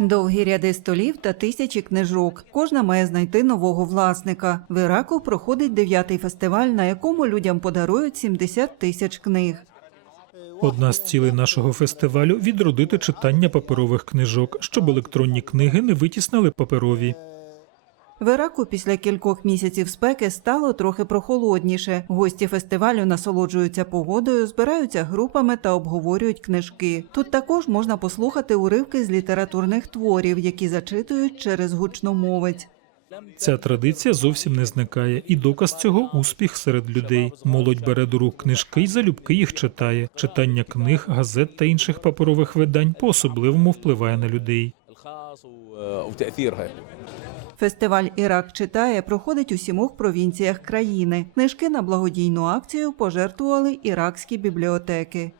Довгі ряди столів та тисячі книжок. Кожна має знайти нового власника. В Іраку проходить дев'ятий фестиваль, на якому людям подарують 70 тисяч книг. Одна з цілей нашого фестивалю відродити читання паперових книжок, щоб електронні книги не витіснили паперові. В Іраку після кількох місяців спеки стало трохи прохолодніше. Гості фестивалю насолоджуються погодою, збираються групами та обговорюють книжки. Тут також можна послухати уривки з літературних творів, які зачитують через гучномовець. Ця традиція зовсім не зникає, і доказ цього успіх серед людей. Молодь бере до рук книжки і залюбки їх читає. Читання книг, газет та інших паперових видань по-особливому впливає на людей. Фестиваль Ірак читає проходить у сімох провінціях країни. Книжки на благодійну акцію пожертвували іракські бібліотеки.